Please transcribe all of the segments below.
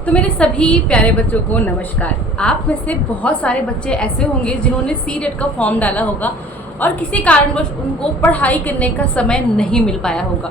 तो मेरे सभी प्यारे बच्चों को नमस्कार। आप में से बहुत सारे बच्चे ऐसे होंगे जिन्होंने सीटेट का फॉर्म डाला होगा और किसी कारणवश उनको पढ़ाई करने का समय नहीं मिल पाया होगा।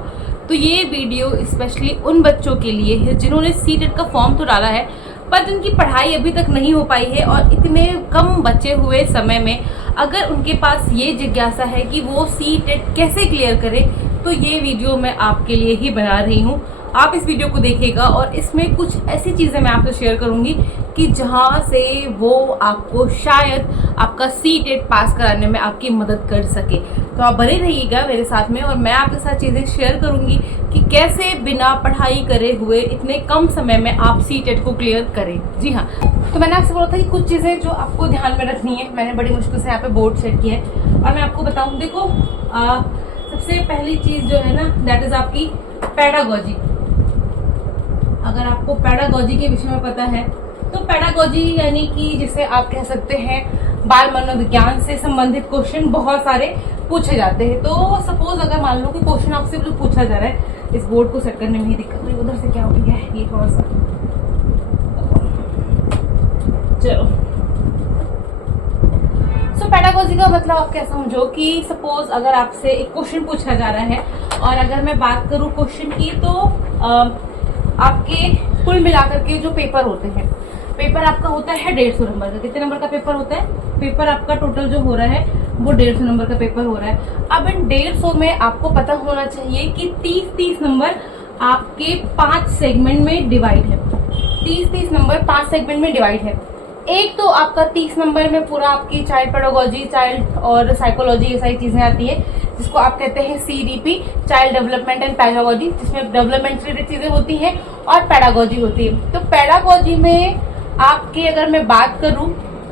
तो ये वीडियो स्पेशली उन बच्चों के लिए है जिन्होंने सीटेट का फॉर्म तो डाला है पर उनकी पढ़ाई अभी तक नहीं हो पाई है, और इतने कम बचे हुए समय में अगर उनके पास ये जिज्ञासा है कि वो सीटेट कैसे क्लियर करें, तो ये वीडियो मैं आपके लिए ही बना रही हूँ। आप इस वीडियो को देखिएगा और इसमें कुछ ऐसी चीज़ें मैं आपसे शेयर करूंगी कि जहां से वो आपको शायद आपका सीटेट पास कराने में आपकी मदद कर सके। तो आप बने रहिएगा मेरे साथ में और मैं आपके साथ चीज़ें शेयर करूंगी कि कैसे बिना पढ़ाई करे हुए इतने कम समय में आप सीटेट को क्लियर करें। जी हाँ, तो मैंने आपसे बोला था कि कुछ चीज़ें जो आपको ध्यान में रखनी है। मैंने बड़ी मुश्किल से यहाँ पे बोर्ड सेट किया है और मैं आपको बताऊँ। देखो, सबसे पहली चीज़ जो है ना, दैट इज़ आपकी पेडागोजी। अगर आपको पेडागोजी के विषय में पता है तो पेडागोजी यानी कि जिसे आप कह सकते हैं बाल मनोविज्ञान से संबंधित क्वेश्चन बहुत सारे पूछे जाते हैं। तो सपोज अगर मान लो कि क्वेश्चन आपसे पूछा जा रहा है, इस बोर्ड को सेट करने में ही दिक्कत हुई, उधर से क्या हो गया है ये थोड़ा सा, चलो। सो पेडागोजी का मतलब आप क्या समझो कि सपोज अगर आपसे एक क्वेश्चन पूछा जा रहा है और अगर मैं बात करूं क्वेश्चन की, तो आपके कुल मिलाकर के जो पेपर होते हैं, पेपर आपका होता है 150 नंबर का। कितने नंबर का पेपर होता है? पेपर आपका टोटल जो हो रहा है वो 150 नंबर का पेपर हो रहा है। अब इन 150 में आपको पता होना चाहिए कि 30-30 नंबर आपके 5 सेगमेंट में डिवाइड है। 30-30 नंबर 5 सेगमेंट में डिवाइड है। एक तो आपका 30 नंबर में पूरा आपकी चाइल्ड पेडागोजी, चाइल्ड और साइकोलॉजी, ये सारी चीजें आती है जिसको आप कहते हैं CDP, child development and pedagogy, जिसमें डेवलपमेंट रिलेटेड चीजें होती हैं और पेडागोजी होती है। तो पेडागोजी में आपकी अगर मैं बात करूं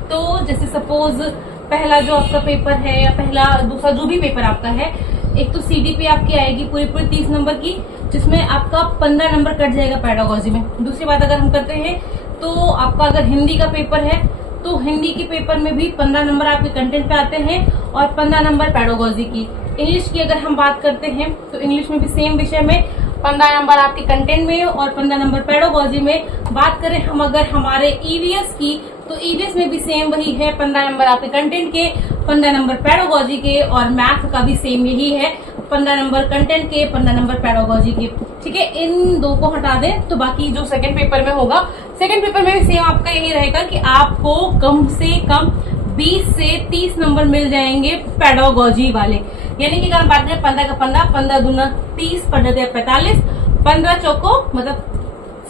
तो जैसे सपोज पहला जो आपका पेपर है या पहला दूसरा जो भी पेपर आपका है, एक तो CDP आपकी आएगी पूरी 30 नंबर की, जिसमें आपका 15 नंबर कट जाएगा पेडागोजी में। दूसरी बात अगर हम करते हैं तो आपका अगर हिंदी का पेपर है तो हिंदी के पेपर में भी 15 नंबर आपके कंटेंट पे आते हैं और 15 नंबर पेडागोजी की। इंग्लिश की अगर हम बात करते हैं तो इंग्लिश में भी सेम विषय में 15 नंबर आपके कंटेंट में और 15 नंबर पेडागोजी में। बात करें हम अगर हमारे EVS की, तो EVS में भी सेम वही है, 15 नंबर आपके कंटेंट के, 15 नंबर पेडागोजी के, और मैथ का भी सेम यही है, 15 नंबर कंटेंट के, 15 नंबर पेडागोजी के। ठीक है, इन दो को हटा दें तो बाकी जो सेकंड पेपर में होगा, सेकंड पेपर में भी सेम आपका यही रहेगा कि आपको कम से कम 20 से 30 नंबर मिल जाएंगे पेडागोजी वाले। यानी कि अगर बात करें 15 का 15, 15 दूना 30, 15 45, 15 चौको मतलब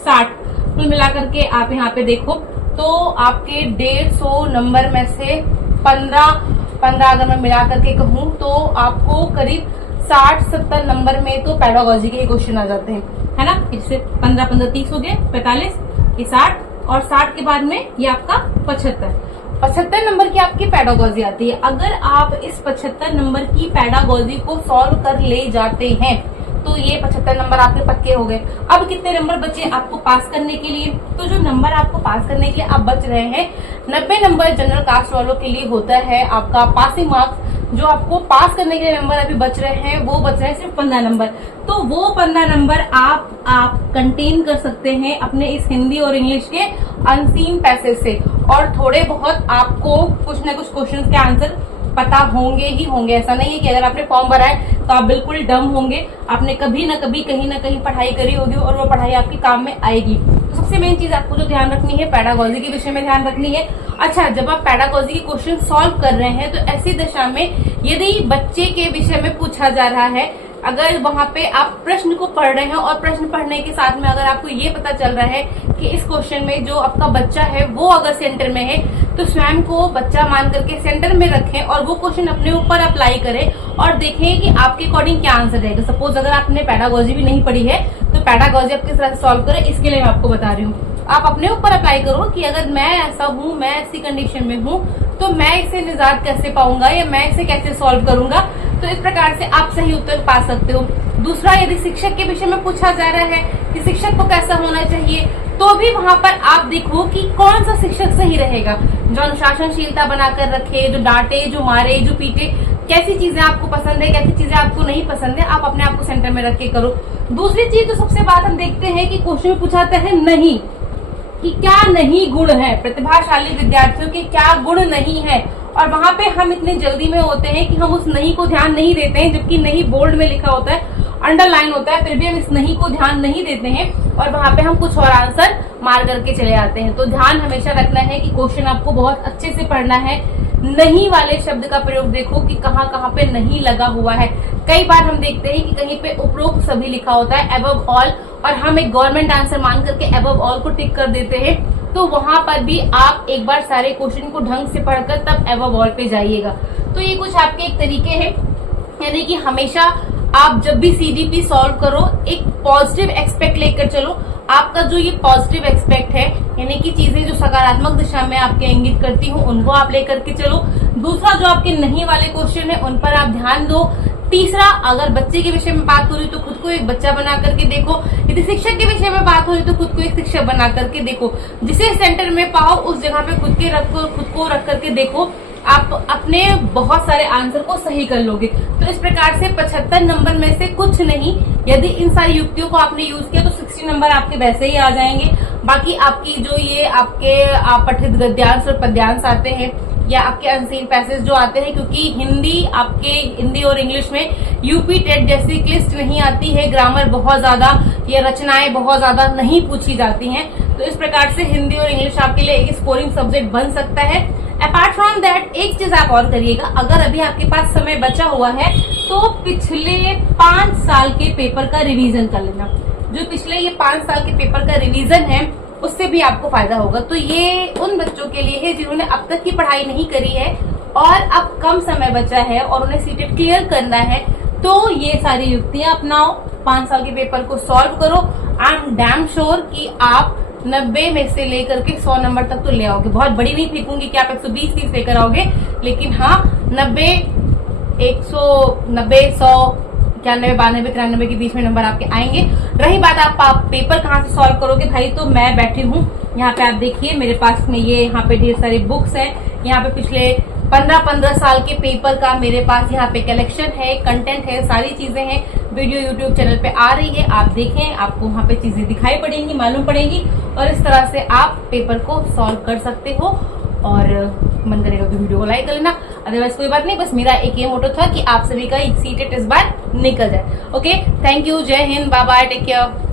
60, कुल मिलाकर के आप यहाँ पे देखो तो आपके 150 नंबर में से 15 अगर मैं मिला करके कहूँ तो आपको करीब 60-70 नंबर में तो पेडागोजी के क्वेश्चन आ जाते हैं, है ना। इससे 15-15 30 हो गए, 45, ये 60, और 60 के बाद में ये आपका 75 नंबर की आपकी पेडागोजी आती है। अगर आप इस 75 नंबर की पेडागोजी को सॉल्व कर ले जाते हैं तो ये 75 नंबर आपके पक्के हो गए। अब कितने नंबर बचे आपको पास करने के लिए? तो जो नंबर आपको पास करने के लिए आप बच रहे हैं, 90 नंबर जनरल कास्ट वालों के लिए होता है आपका पासिंग मार्क्स। जो आपको पास करने के लिए नंबर अभी बच रहे हैं वो बच रहे हैं सिर्फ 15 नंबर। तो वो 15 नंबर आप कंटेन कर सकते हैं अपने इस हिंदी और इंग्लिश के अनसीन पैसेज से, और थोड़े बहुत आपको कुछ न कुछ क्वेश्चंस के आंसर पता होंगे ही होंगे। ऐसा नहीं है कि अगर आपने फॉर्म भरा है तो आप बिल्कुल डम होंगे। आपने कभी ना कभी कहीं ना कहीं पढ़ाई करी होगी और वो पढ़ाई आपके काम में आएगी। तो सबसे मेन चीज आपको जो ध्यान रखनी है, पेडागोजी के विषय में ध्यान रखनी है। अच्छा, जब आप पेडागोजी के क्वेश्चन सॉल्व कर रहे हैं तो ऐसी दशा में यदि बच्चे के विषय में पूछा जा रहा है, अगर वहां पे आप प्रश्न को पढ़ रहे हैं और प्रश्न पढ़ने के साथ में अगर आपको ये पता चल रहा है कि इस क्वेश्चन में जो आपका बच्चा है वो अगर सेंटर में है, तो स्वयं को बच्चा मान करके सेंटर में रखें और वो क्वेश्चन अपने ऊपर अप्लाई करें और देखें कि आपके अकॉर्डिंग क्या आंसर रहेगा। सपोज अगर आपने पेडागोजी भी नहीं पढ़ी है तो पेडागोजी आप किस तरह से सॉल्व करें, इसके लिए मैं आपको बता रही हूँ। आप अपने ऊपर अप्लाई करो कि अगर मैं ऐसा हूँ, मैं ऐसी कंडीशन में हूँ, तो मैं इससे निजात कैसे पाऊंगा या मैं इसे कैसे सॉल्व करूंगा। तो इस प्रकार से आप सही उत्तर पा सकते हो। दूसरा, यदि शिक्षक के विषय में पूछा जा रहा है कि शिक्षक को कैसा होना चाहिए, तो भी वहां पर आप देखो कि कौन सा शिक्षक सही रहेगा, जो अनुशासनशीलता बनाकर रखे, जो डांटे, जो मारे, जो पीटे। कैसी चीजें आपको पसंद है, कैसी चीजें आपको नहीं पसंद है, आप अपने आप को सेंटर में रख के करो। दूसरी चीज, तो सबसे बात हम देखते हैं कि क्वेश्चन में पूछाता है नहीं, कि क्या नहीं गुण है, प्रतिभाशाली विद्यार्थियों के क्या गुण नहीं है, और वहां पे हम इतने जल्दी में होते हैं कि हम उस नहीं को ध्यान नहीं देते हैं, जबकि नहीं बोल्ड में लिखा होता है, अंडरलाइन होता है, फिर भी हम इस नहीं को ध्यान नहीं देते हैं और वहां पे हम कुछ और आंसर मार करके चले आते हैं। तो ध्यान हमेशा रखना है कि क्वेश्चन आपको बहुत अच्छे से पढ़ना है। नहीं वाले शब्द का प्रयोग देखो कि कहाँ कहाँ पे नहीं लगा हुआ है। कई बार हम देखते हैं कि कहीं पे उपरोक्त सभी लिखा होता है, अबव ऑल, और हम एक गवर्नमेंट आंसर मान करके अबव ऑल को टिक कर देते हैं। तो वहां पर भी आप एक बार सारे क्वेश्चन को ढंग से पढ़कर तब अबव ऑल पे जाइएगा। तो ये कुछ आपके एक तरीके हैं, यानी कि हमेशा आप जब भी सीडीपी सॉल्व करो एक पॉजिटिव एक्सपेक्ट लेकर चलो। आपका जो ये पॉजिटिव एक्सपेक्ट है, यानी कि चीजें जो सकारात्मक दिशा में आपके इंगित करती हूँ उनको आप लेकर के चलो। दूसरा, जो आपके नहीं वाले क्वेश्चन है उन पर आप ध्यान दो। तीसरा, अगर बच्चे के विषय में बात हो रही तो खुद को एक बच्चा बना करके देखो। यदि शिक्षक के विषय में बात हो रही तो खुद को एक शिक्षक बना करके देखो। जिसे सेंटर में पाओ उस जगह पे खुद को रख करके देखो, आप अपने बहुत सारे आंसर को सही कर लोगे। तो इस प्रकार से 75 नंबर में से कुछ नहीं, यदि इन सारी युक्तियों को आपने यूज किया तो 60 नंबर आपके वैसे ही आ जाएंगे। बाकी आपकी जो ये आपके पठित गद्यांश और पद्यांश आते हैं या आपके अनसीन पैसेज जो आते हैं, क्योंकि हिंदी और इंग्लिश में यूपी टेट जैसी क्लिस्ट नहीं आती है, ग्रामर बहुत ज्यादा, ये रचनाएं बहुत ज्यादा नहीं पूछी जाती हैं। तो इस प्रकार से हिंदी और इंग्लिश आपके लिए एक स्कोरिंग सब्जेक्ट बन सकता है। अपार्ट फ्रॉम दैट एक चीज आप और करिएगा, अगर अभी आपके पास समय बचा हुआ है तो पिछले 5 साल के पेपर का रिवीजन कर लेना। जो पिछले ये 5 साल के पेपर का रिवीजन है उससे भी आपको फायदा होगा। तो ये उन बच्चों के लिए है जिन्होंने अब तक की पढ़ाई नहीं करी है और अब कम समय बचा है और उन्हें सीटेट क्लियर करना है, तो ये सारी युक्तियां अपनाओ, 5 साल के पेपर को सॉल्व करो। आई एम डैम श्योर कि आप 90 में से लेकर के 100 नंबर तक तो ले आओगे। बहुत बड़ी नहीं फेंकूंगी कि आप 120-30 लेकर आओगे, लेकिन हाँ 90, 190, 100, 91, 92, 93 के बीच में नंबर आपके आएंगे। रही बात आप पेपर कहाँ से सॉल्व करोगे भाई, तो मैं बैठी हूँ यहाँ पे, आप देखिए मेरे पास में ये यहाँ पे ढेर सारी बुक्स हैं। यहाँ पे पिछले 15 साल के पेपर का मेरे पास यहाँ पे कलेक्शन है, कंटेंट है, सारी चीजें हैं। वीडियो यूट्यूब चैनल पे आ रही है, आप देखें, आपको वहाँ पे चीजें दिखाई पड़ेंगी, मालूम पड़ेगी, और इस तरह से आप पेपर को सॉल्व कर सकते हो। और मन करेगा तो वीडियो को लाइक कर लेना, अदरवाइज कोई बात नहीं। बस मेरा एक ये मोटो था कि आप सभी का सीटेट इस बार निकल जाए। ओके, थैंक यू, जय हिंद, बाय बाय, टेक केयर।